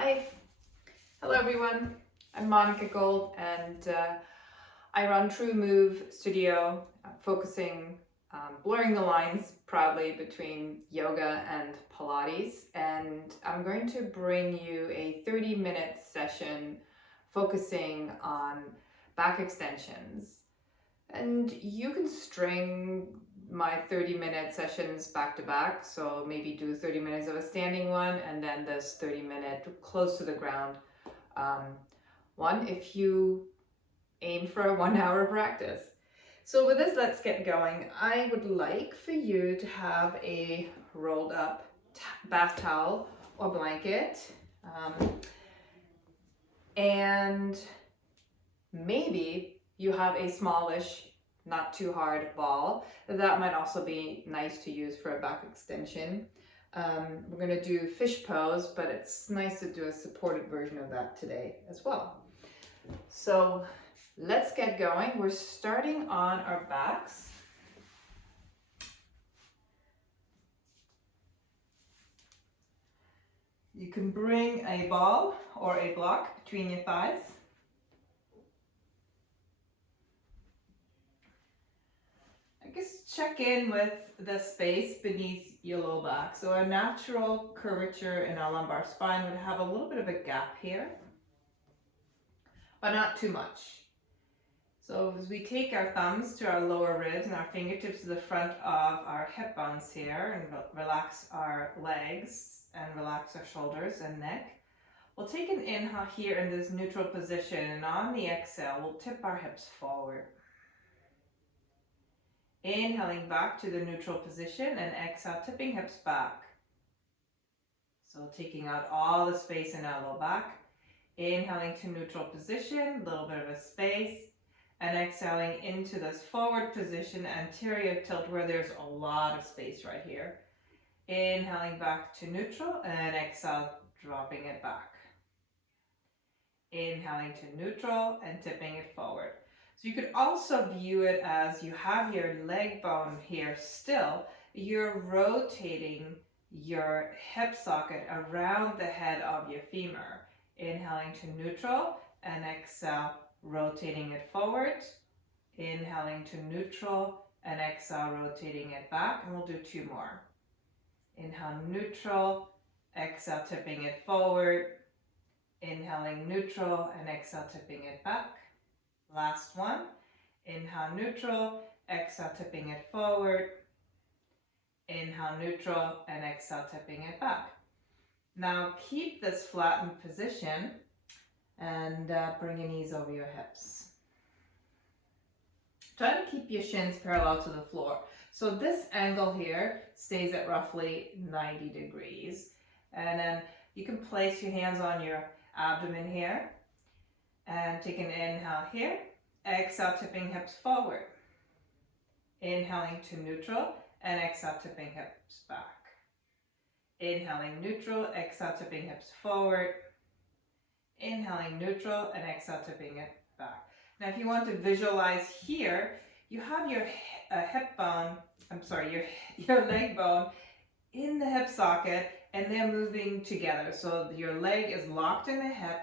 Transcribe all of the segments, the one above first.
Hi, hello everyone. I'm Monica Gold and I run True Move Studio, focusing blurring the lines proudly between yoga and Pilates. And I'm going to bring you a 30-minute session focusing on back extensions. And you can string my 30-minute sessions back to back. So maybe do 30 minutes of a standing one and then this 30-minute close to the ground one if you aim for a 1 hour practice. So with this, let's get going. I would like for you to have a rolled up bath towel or blanket. And maybe you have a smallish, not too hard ball. That might also be nice to use for a back extension. We're going to do fish pose, but it's nice to do a supported version of that today as well. So let's get going. We're starting on our backs. You can bring a ball or a block between your thighs. I guess check in with the space beneath your low back. So a natural curvature in our lumbar spine would have a little bit of a gap here, but not too much. So as we take our thumbs to our lower ribs and our fingertips to the front of our hip bones here and relax our legs and relax our shoulders and neck, we'll take an inhale here in this neutral position, and on the exhale, we'll tip our hips forward. Inhaling back to the neutral position and exhale, tipping hips back. So taking out all the space in our low back. Inhaling to neutral position, a little bit of a space. And exhaling into this forward position, anterior tilt, where there's a lot of space right here. Inhaling back to neutral and exhale, dropping it back. Inhaling to neutral and tipping it forward. So you could also view it as you have your leg bone here still, you're rotating your hip socket around the head of your femur. Inhaling to neutral and exhale, rotating it forward. Inhaling to neutral and exhale, rotating it back. And we'll do two more. Inhale, neutral, exhale, tipping it forward. Inhaling neutral and exhale, tipping it back. Last one. Inhale, neutral, exhale, tipping it forward. Inhale, neutral, and exhale, tipping it back. Now keep this flattened position and bring your knees over your hips. Try to keep your shins parallel to the floor. So this angle here stays at roughly 90 degrees. And then you can place your hands on your abdomen here and take an inhale here. Exhale, tipping hips forward. Inhaling to neutral and exhale, tipping hips back. Inhaling neutral, exhale, tipping hips forward. Inhaling neutral and exhale, tipping it back. Now if you want to visualize here, you have your your leg bone in the hip socket and they're moving together. So your leg is locked in the hip,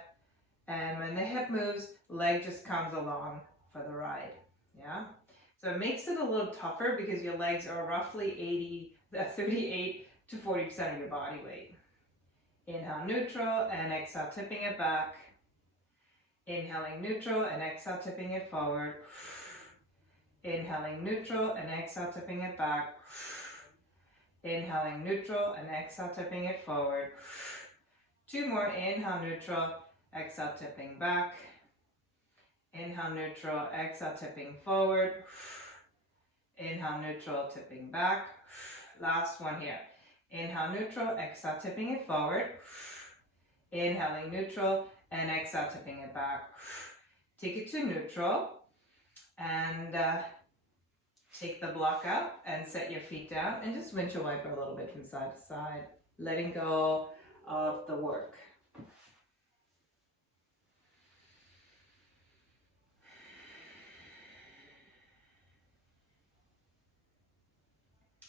and when the hip moves, leg just comes along for the ride. Yeah. So it makes it a little tougher because your legs are roughly 38 to 40% of your body weight. Inhale, neutral, and exhale, tipping it back. Inhaling neutral and exhale, tipping it forward. Inhaling neutral and exhale, tipping it back. Inhaling neutral and exhale, tipping it forward. Two more. Inhale, neutral, exhale, tipping back. Inhale, neutral, exhale, tipping forward. Inhale, neutral, tipping back. Last one here. Inhale, neutral, exhale, tipping it forward. Inhaling neutral and exhale, tipping it back. Take it to neutral and take the block up and set your feet down and just windshield wiper a little bit from side to side, letting go of the work.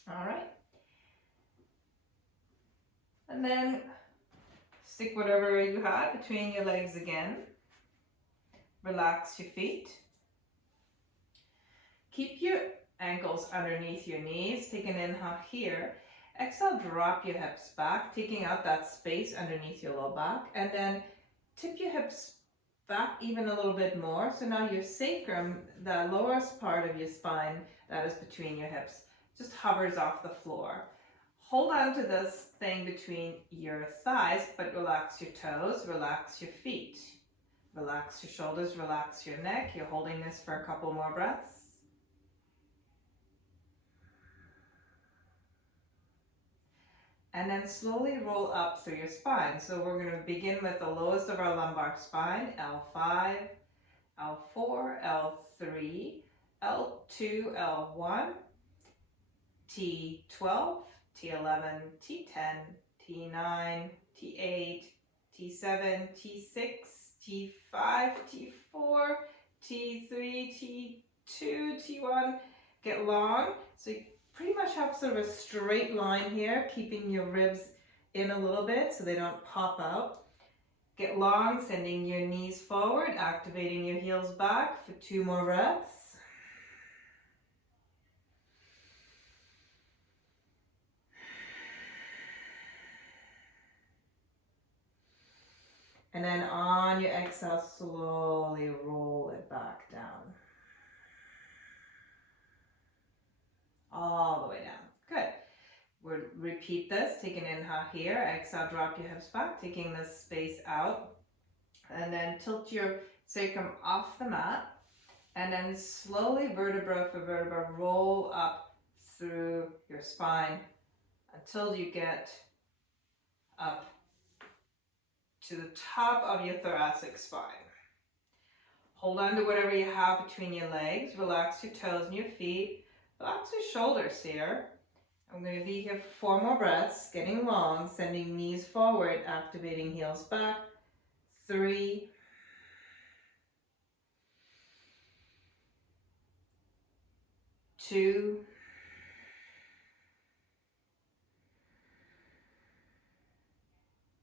All right. And then Stick whatever you had between your legs again. Relax your feet. Keep your ankles underneath your knees. Take an inhale here. Exhale, drop your hips back, taking out that space underneath your low back. And then tip your hips back even a little bit more. So now your sacrum, the lowest part of your spine that is between your hips, just hovers off the floor. Hold on to this thing between your thighs, but relax your toes, relax your feet. Relax your shoulders, relax your neck. You're holding this for a couple more breaths. And then slowly roll up through your spine. So we're going to begin with the lowest of our lumbar spine, L5, L4, L3, L2, L1, T12, T11, T10, T9, T8, T7, T6, T5, T4, T3, T2, T1. Get long. So you pretty much have sort of a straight line here, keeping your ribs in a little bit so they don't pop out. Get long, sending your knees forward, activating your heels back for 2 more breaths. And then on your exhale, slowly roll it back down. All the way down. Good. We'll repeat this. Take an inhale here. Exhale, drop your hips back, taking this space out. And then tilt your sacrum off the mat. And then slowly, vertebra for vertebra, roll up through your spine until you get up to the top of your thoracic spine. Hold on to whatever you have between your legs. Relax your toes and your feet. Relax your shoulders here. I'm going to be here for 4 more breaths, getting long, sending knees forward, activating heels back. 3, 2,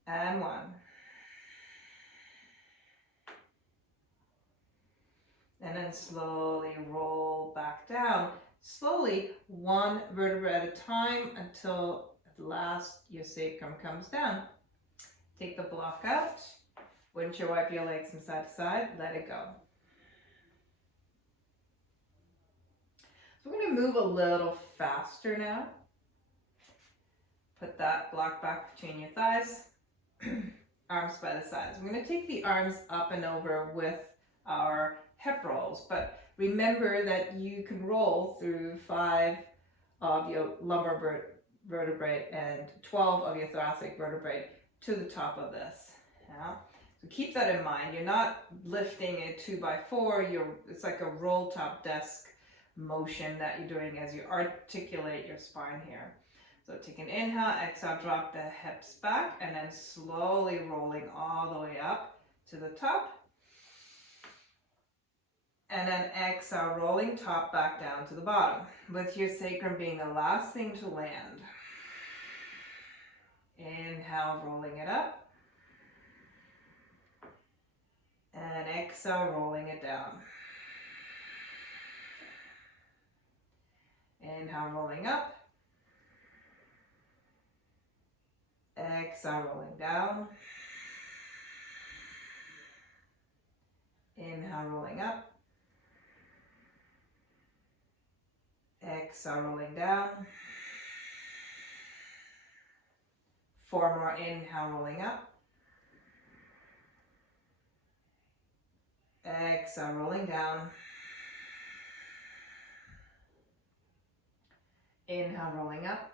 and 1. And then slowly roll back down. Slowly, 1 vertebra at a time until at last your sacrum comes down. Take the block out. Windshield wipe your legs from side to side. Let it go. So we're going to move a little faster now. Put that block back between your thighs. Arms by the sides. We're going to take the arms up and over with our hip rolls, but remember that you can roll through 5 of your lumbar vertebrae and 12 of your thoracic vertebrae to the top of this. Yeah? So keep that in mind. You're not lifting a 2x4. It's like a roll top desk motion that you're doing as you articulate your spine here. So take an inhale, exhale, drop the hips back, and then slowly rolling all the way up to the top. And then exhale, rolling top back down to the bottom, with your sacrum being the last thing to land. Inhale, rolling it up. And exhale, rolling it down. Inhale, rolling up. Exhale, rolling down. Inhale, rolling up. Exhale, rolling down. 4 more, inhale, rolling up. Exhale, rolling down. Inhale, rolling up.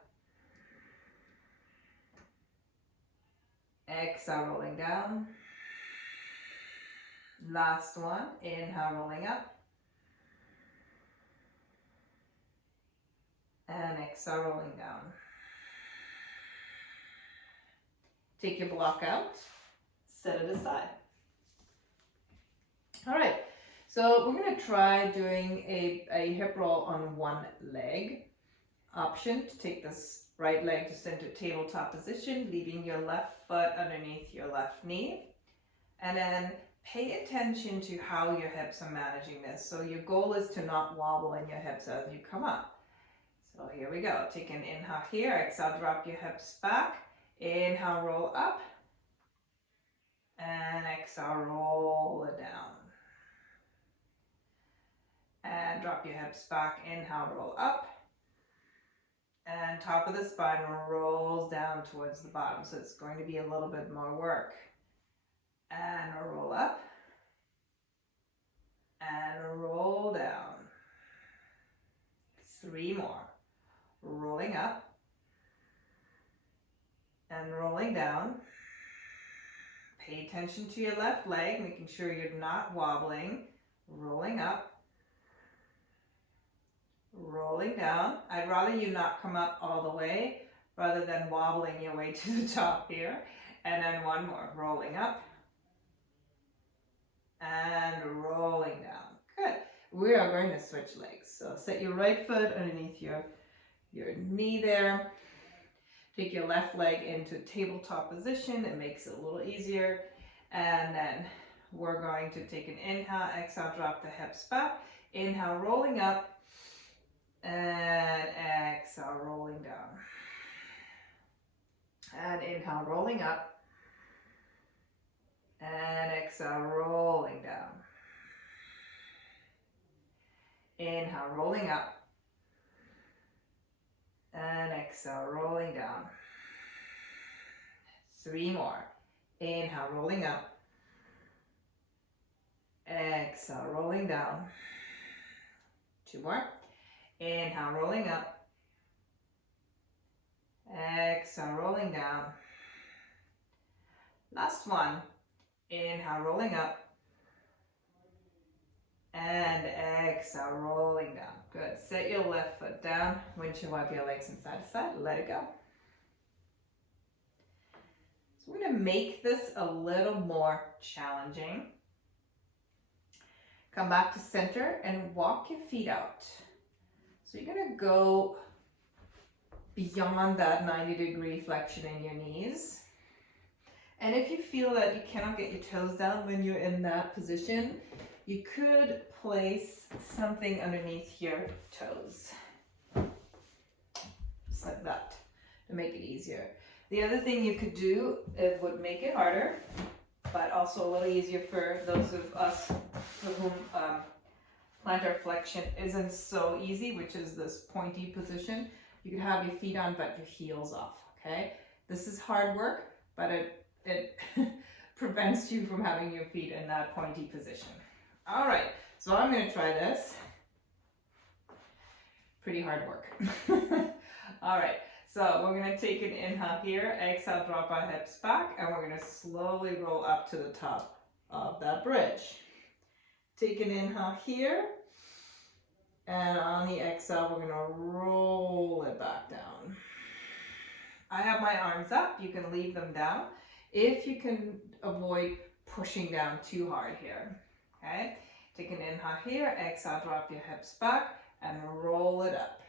Exhale, rolling down. Last one, inhale, rolling up. And exhale, rolling down. Take your block out, set it aside. All right, so we're going to try doing a hip roll on one leg. Option to take this Right leg just into tabletop position, leaving your left foot underneath your left knee. And then pay attention to how your hips are managing this. So your goal is to not wobble in your hips as you come up. So here we go. Take an inhale here. Exhale, drop your hips back. Inhale, roll up. And exhale, roll it down. And drop your hips back. Inhale, roll up. And top of the spine rolls down towards the bottom. So it's going to be a little bit more work. And roll up. And roll down. 3 more. Rolling up. And rolling down. Pay attention to your left leg, making sure you're not wobbling. Rolling up. Rolling down. I'd rather you not come up all the way rather than wobbling your way to the top here. And then 1 more. Rolling up. And rolling down. Good. We are going to switch legs. So set your right foot underneath your knee there. Take your left leg into tabletop position. It makes it a little easier. And then we're going to take an inhale, exhale, drop the hips back. Inhale, rolling up. And exhale, rolling down. And inhale, rolling up. And exhale, rolling down. Inhale, rolling up. And exhale, rolling down. 3 more. Inhale, rolling up. Exhale, rolling down. 2 more. Inhale, rolling up. Exhale, rolling down. Last one. Inhale, rolling up. And exhale, rolling down. Good. Set your left foot down. Windshield wipe your legs from side to side. Let it go. So we're going to make this a little more challenging. Come back to center and walk your feet out. So you're going to go beyond that 90-degree flexion in your knees. And if you feel that you cannot get your toes down when you're in that position, you could place something underneath your toes. Just like that, to make it easier. The other thing you could do, it would make it harder, but also a little easier for those of us for whom plantar flexion isn't so easy, which is this pointy position. You could have your feet on, but your heels off, okay? This is hard work, but it prevents you from having your feet in that pointy position. All right, so I'm gonna try this. Pretty hard work. All right, so we're gonna take an inhale here, exhale, drop our hips back, and we're gonna slowly roll up to the top of that bridge. Take an inhale here, and on the exhale, we're gonna roll it back down. I have my arms up, you can leave them down if you can avoid pushing down too hard here. Okay, take an inhale here, exhale, drop your hips back and roll it up.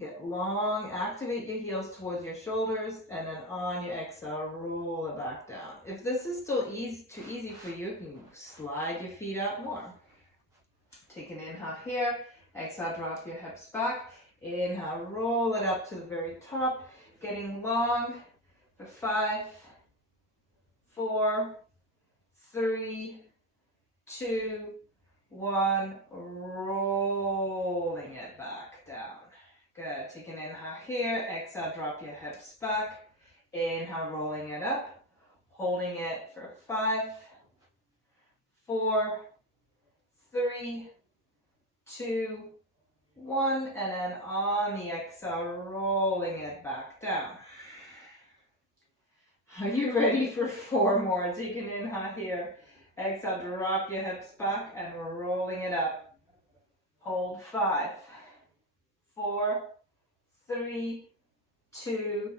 Get long, activate your heels towards your shoulders, and then on your exhale, roll it back down. If this is still too easy for you, you can slide your feet out more. Take an inhale here, exhale, drop your hips back. Inhale, roll it up to the very top, getting long for 5, 4, 3, 2, 1, rolling it back down. Good. Take an inhale here, exhale, drop your hips back. Inhale, rolling it up, holding it for 5, 4, 3, 2, 1, and then on the exhale, rolling it back down. Are you ready for 4 more? Take an inhale here. Exhale, drop your hips back and we're rolling it up. Hold 5, 4, 3, 2,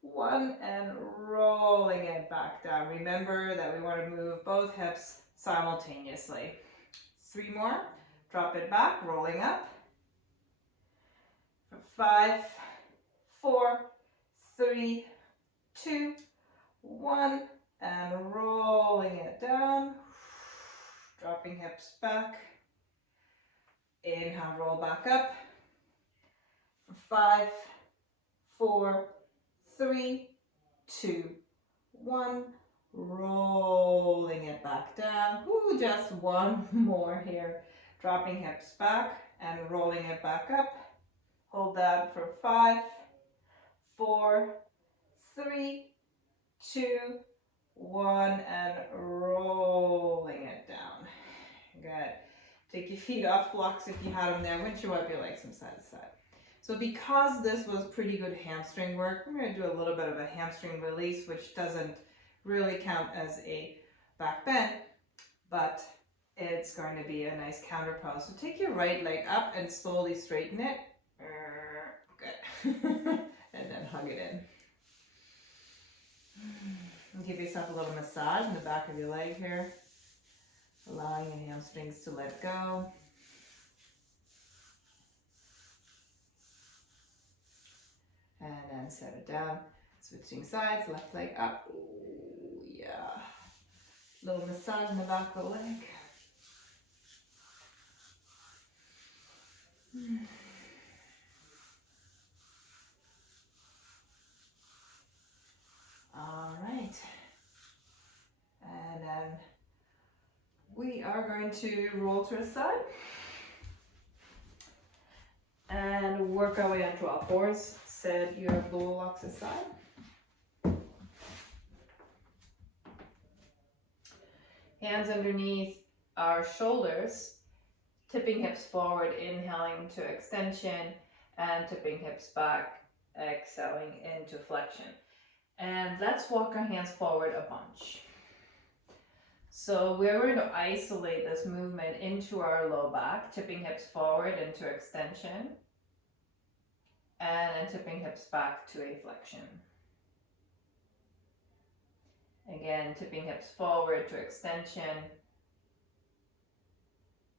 1, and rolling it back down. Remember that we want to move both hips simultaneously. 3 more. Drop it back, rolling up. For 5, 4, 3, 2, 1, and rolling it down. Dropping hips back. Inhale, roll back up. For 5, 4, 3, 2, 1. Rolling it back down. Ooh, just one more here. Dropping hips back and rolling it back up. Hold that for 5, 4, 3, 2, 1, and rolling it down. Good. Take your feet off blocks if you had them there. Windshield wipe your legs from side to side. So because this was pretty good hamstring work, we're going to do a little bit of a hamstring release, which doesn't really count as a back bend, but it's going to be a nice counter pose. So take your right leg up and slowly straighten it. Good. And then hug it in. And give yourself a little massage in the back of your leg here, allowing your hamstrings to let go. And then set it down. Switching sides, left leg up. Ooh, yeah. Little massage in the back of the leg. All right. And then we are going to roll to the side and work our way onto all fours. Set your lower blocks aside. Hands underneath our shoulders, tipping hips forward, inhaling to extension, and tipping hips back, exhaling into flexion. And let's walk our hands forward a bunch. So we're going to isolate this movement into our low back, tipping hips forward into extension, and then tipping hips back to a flexion. Again, tipping hips forward to extension,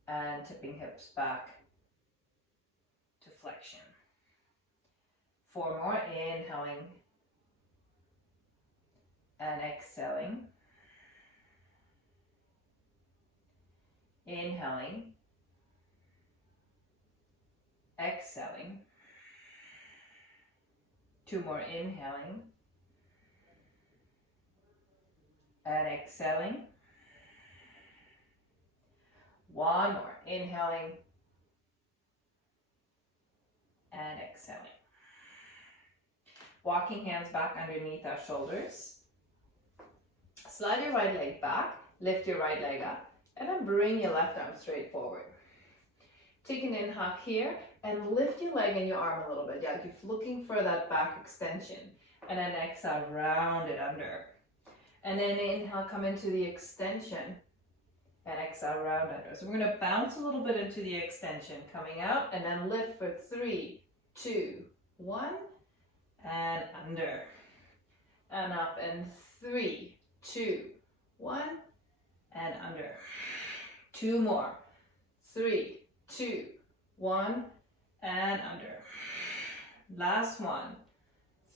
and tipping hips back to flexion. 4 more, inhaling and exhaling. Inhaling, exhaling. 2 more, inhaling and exhaling. 1 more, inhaling and exhaling. Walking hands back underneath our shoulders. Slide your right leg back, lift your right leg up, and then bring your left arm straight forward. Take an inhale here and lift your leg and your arm a little bit. Yeah, like you're looking for that back extension. And then exhale, round it under. And then inhale, come into the extension. And exhale, round under. So we're going to bounce a little bit into the extension, coming out, and then lift for 3, 2, 1, and under. And up, and 3, 2, 1, and under. 2 more. 3, 2, 1, and under. Last one.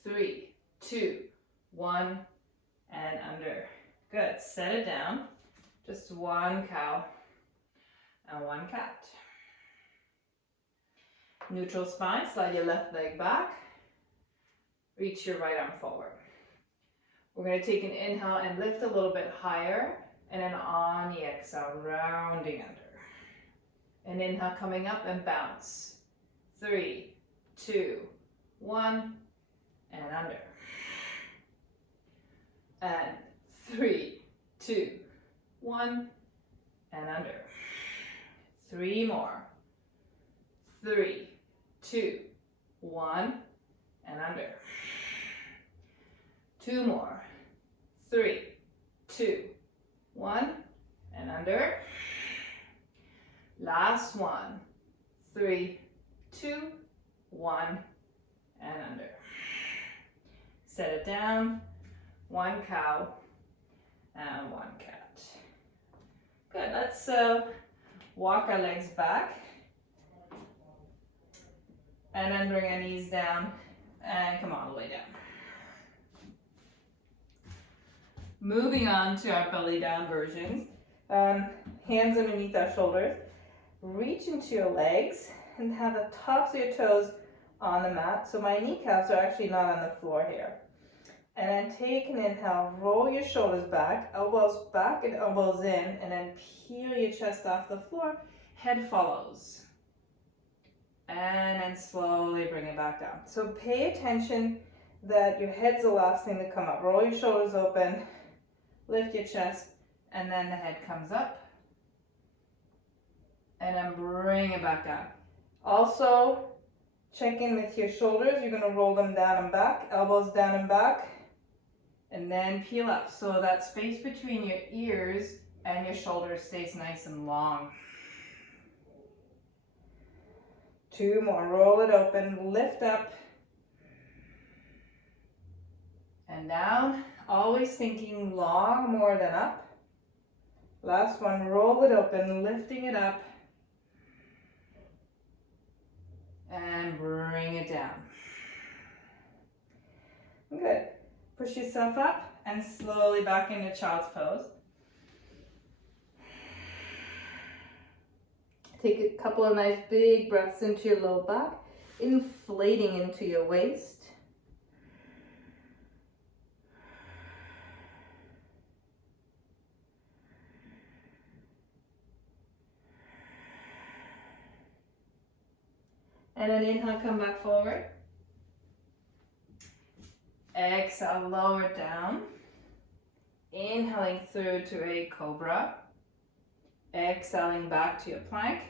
3, 2, 1, and under. Good. Set it down. Just 1 cow and 1 cat. Neutral spine. Slide your left leg back. Reach your right arm forward. We're going to take an inhale and lift a little bit higher. And then on the exhale, rounding under. An inhale coming up and bounce. 3, 2, 1, and under. And 3, 2, 1, and under. 3 more. 3, 2, 1, and under. 2 more. 3, 2, 1, and under. Last one. 3, 2, 1, and under. Set it down. 1 cow and 1 cat. Good. Let's walk our legs back And then bring our knees down and come all the way down. Moving on to our belly down versions. Hands underneath our shoulders. Reach into your legs and have the tops of your toes on the mat. So my kneecaps are actually not on the floor here. And then take an inhale, roll your shoulders back and elbows in, and then peel your chest off the floor, head follows. And then slowly bring it back down. So pay attention that your head's the last thing to come up. Roll your shoulders open, lift your chest, and then the head comes up. And then bring it back down. Also, check in with your shoulders. You're gonna roll them down and back, elbows down and back, and then peel up. So that space between your ears and your shoulders stays nice and long. 2 more, roll it open, lift up, and down. Always thinking long more than up. Last one, roll it open, lifting it up, and bring it down. Good. Push yourself up and slowly back into child's pose. Take a couple of nice big breaths into your low back, inflating into your waist. And then inhale, come back forward. Exhale, lower down. Inhaling through to a cobra. Exhaling back to your plank.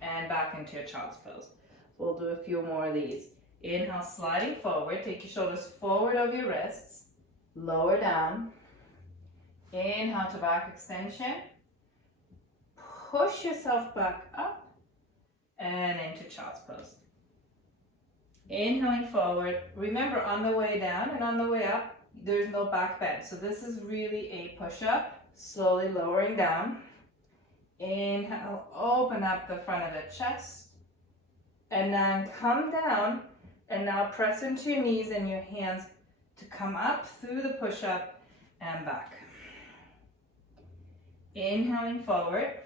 And back into your child's pose. We'll do a few more of these. Inhale, sliding forward. Take your shoulders forward over your wrists. Lower down. Inhale to back extension. Push yourself back up. And into child's pose. Inhaling forward. Remember, on the way down and on the way up, there's no back bend. So this is really a push-up, slowly lowering down. Inhale, open up the front of the chest. And then come down, and now press into your knees and your hands to come up through the push-up and back. Inhaling forward.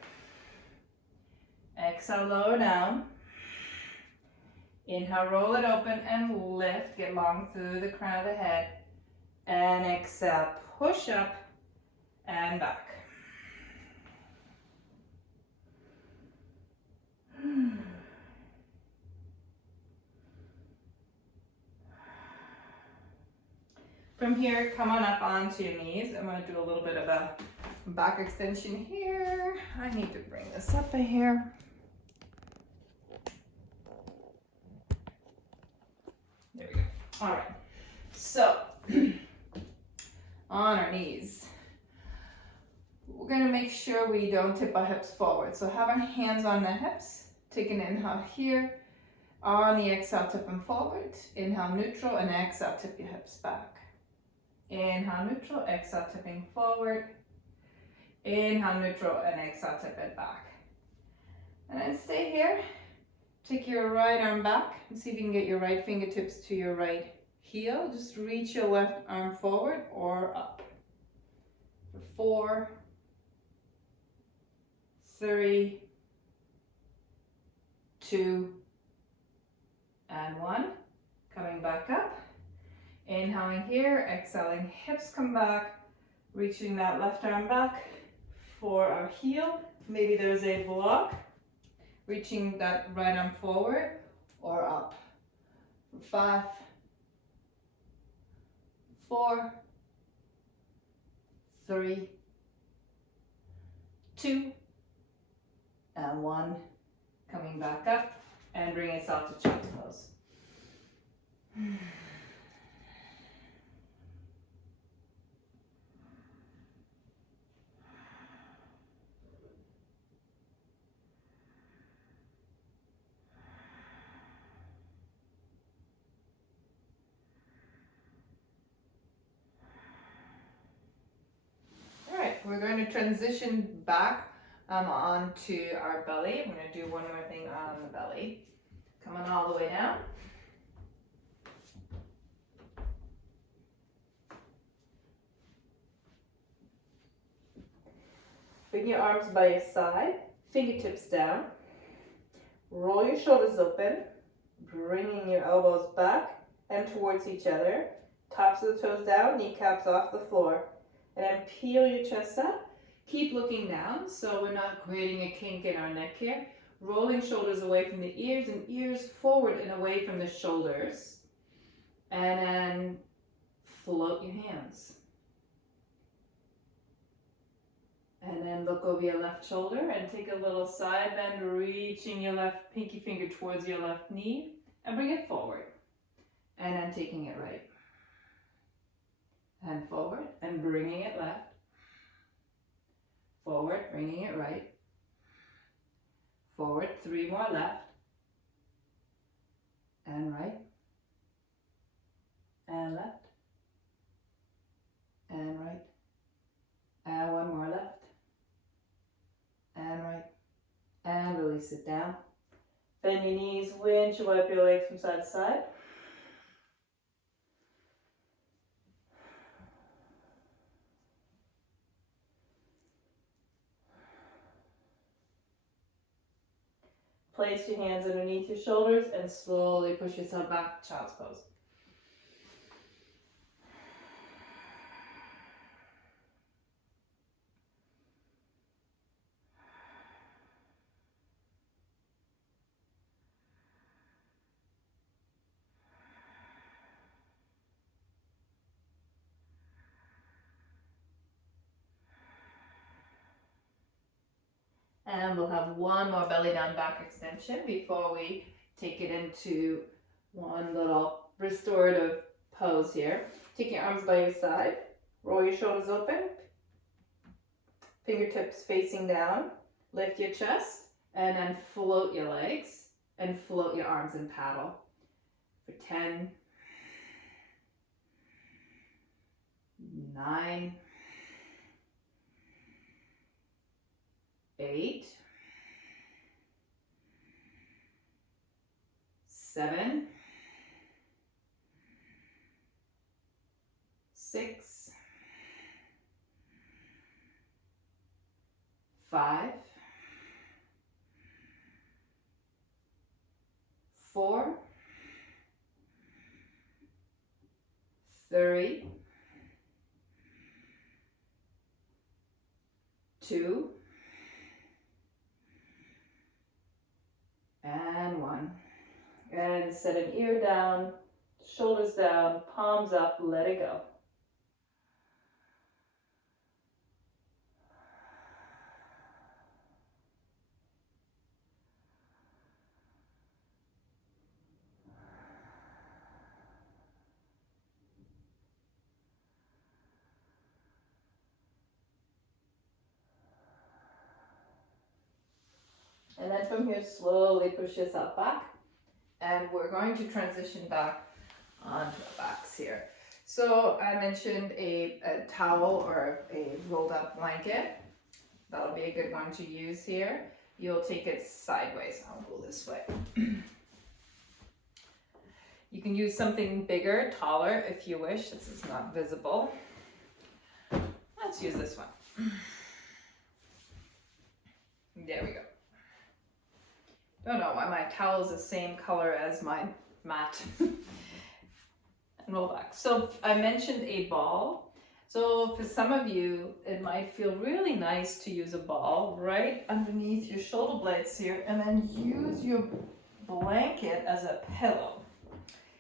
Exhale, lower down. Inhale, roll it open and lift. Get long through the crown of the head. And exhale, push up and back. From here, come on up onto your knees. I'm going to do a little bit of a back extension here. I need to bring this up a hair. There we go. All right. So, on our knees, we're going to make sure we don't tip our hips forward. So have our hands on the hips. Take an inhale here. On the exhale, tip them forward. Inhale, neutral, and exhale, tip your hips back. Inhale, neutral, exhale, tipping forward. Inhale, neutral, and exhale, tip it back. And then stay here. Take your right arm back and see if you can get your right fingertips to your right heel. Just reach your left arm forward or up. For 4, 3, 2, and 1. Coming back up. Inhaling here, exhaling, hips come back, reaching that left arm back for our heel. Maybe there's a block, reaching that right arm forward or up. 5, 4, 3, 2, and 1. Coming back up and bring yourself to child's pose. We're going to transition back onto our belly. I'm going to do one more thing on the belly. Coming all the way down. Bring your arms by your side, fingertips down. Roll your shoulders open, bringing your elbows back and towards each other. Tops of the toes down, kneecaps off the floor. And then peel your chest up. Keep looking down so we're not creating a kink in our neck here. Rolling shoulders away from the ears and ears forward and away from the shoulders. And then float your hands. And then look over your left shoulder and take a little side bend, reaching your left pinky finger towards your left knee and bring it forward. And then taking it right. And forward and bringing it left. Forward, bringing it right. Forward, 3 more left. And right. And left. And right. And 1 more left. And right. And release it down. Bend your knees, windshield wipe your legs from side to side. Place your hands underneath your shoulders and slowly push yourself back to child's pose. And we'll have one more belly down back extension before we take it into one little restorative pose here. Take your arms by your side, roll your shoulders open, fingertips facing down, lift your chest, and then float your legs and float your arms and paddle for 10, 9, 8, 7, 6, 5, 4, 3, 2, and 1. And set an ear down, shoulders down, palms up, let it go. And then from here, slowly push yourself back. And we're going to transition back onto our backs here. So I mentioned a towel or a rolled up blanket. That'll be a good one to use here. You'll take it sideways. I'll go this way. You can use something bigger, taller if you wish. This is not visible. Let's use this one. There we go. Don't know why my towel is the same color as my mat. And roll back. So I mentioned a ball. So for some of you, it might feel really nice to use a ball right underneath your shoulder blades here and then use your blanket as a pillow.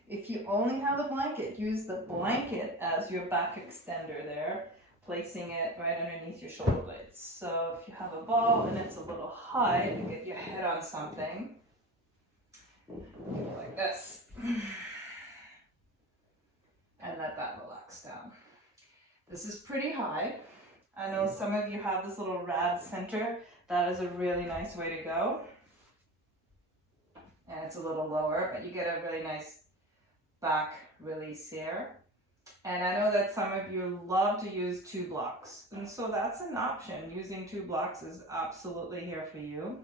If you only have the blanket, use the blanket as your back extender there, placing it right underneath your shoulder blades. So if you have a ball and it's a little high, you get your head on something, like this, and let that relax down. This is pretty high. I know some of you have this little rad center. That is a really nice way to go. And it's a little lower, but you get a really nice back release here. And I know that some of you love to use 2 blocks. And so that's an option. Using 2 blocks is absolutely here for you.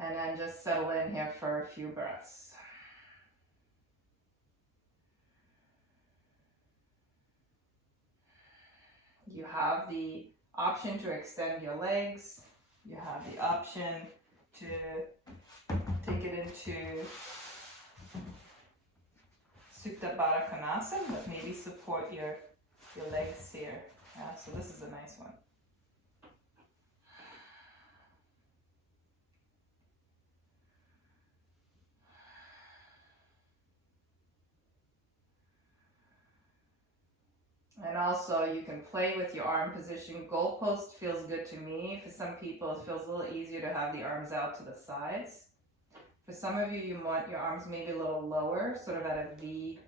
And then just settle in here for a few breaths. You have the option to extend your legs. You have the option to take it into Supta Baddha Konasana, but maybe support your legs here. Yeah, so this is a nice one. And also you can play with your arm position. Goalpost feels good to me. For some people it feels a little easier to have the arms out to the sides. For some of you, you want your arms maybe a little lower, sort of at a V,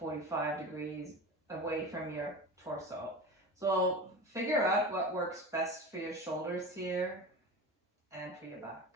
45 degrees away from your torso. So figure out what works best for your shoulders here and for your back.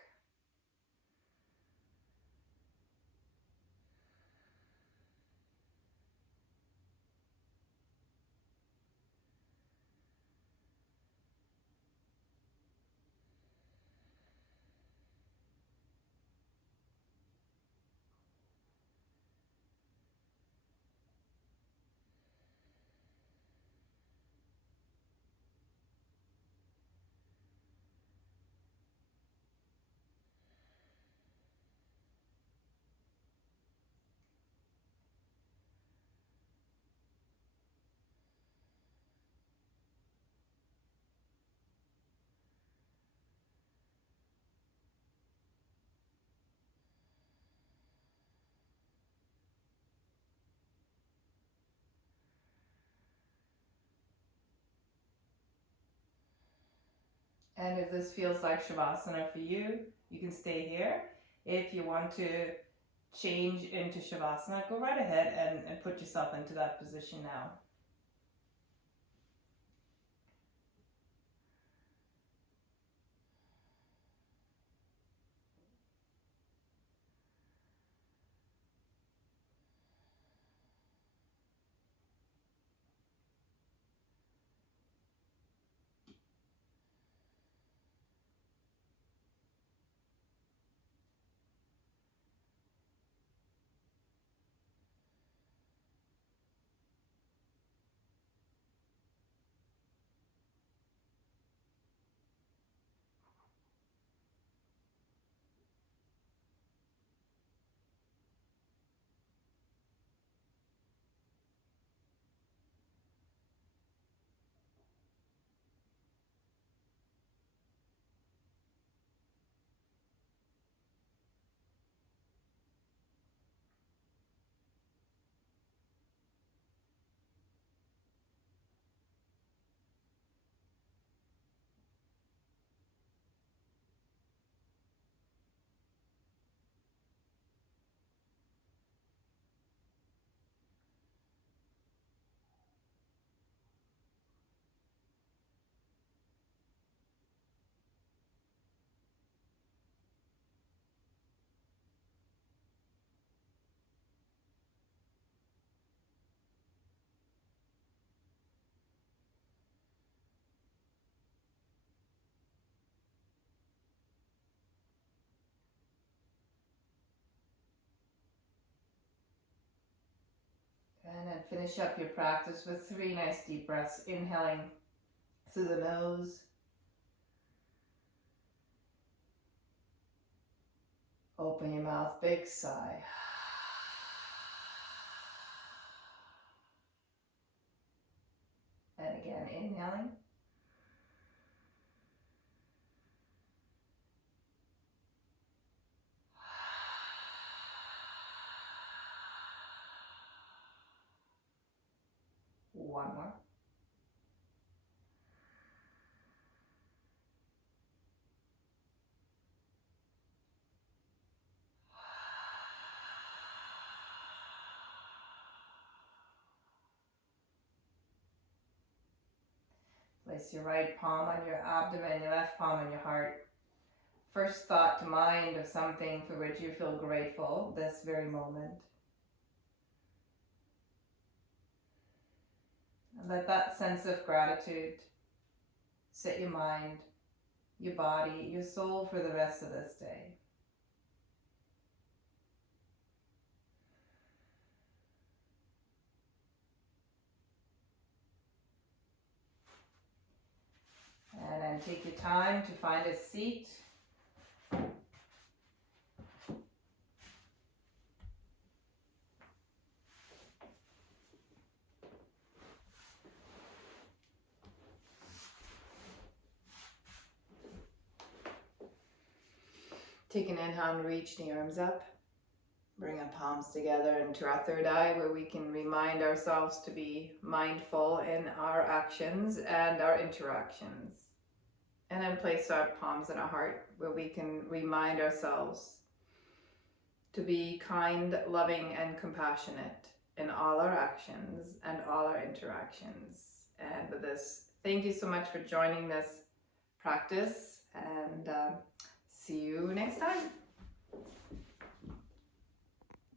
And if this feels like Shavasana for you, you can stay here. If you want to change into Shavasana, go right ahead and put yourself into that position now. And then finish up your practice with 3 nice deep breaths, inhaling through the nose. Open your mouth, big sigh. And again, inhaling. One more. Place your right palm on your abdomen, your left palm on your heart. First thought to mind of something for which you feel grateful this very moment. And let that sense of gratitude sit your mind your body, your soul for the rest of this day. And then take your time to find a seat. Take an inhale and reach the arms up. Bring our palms together into our third eye, where we can remind ourselves to be mindful in our actions and our interactions. And then place our palms in our heart, where we can remind ourselves to be kind, loving, and compassionate in all our actions and all our interactions. And with this, thank you so much for joining this practice, and see you next time.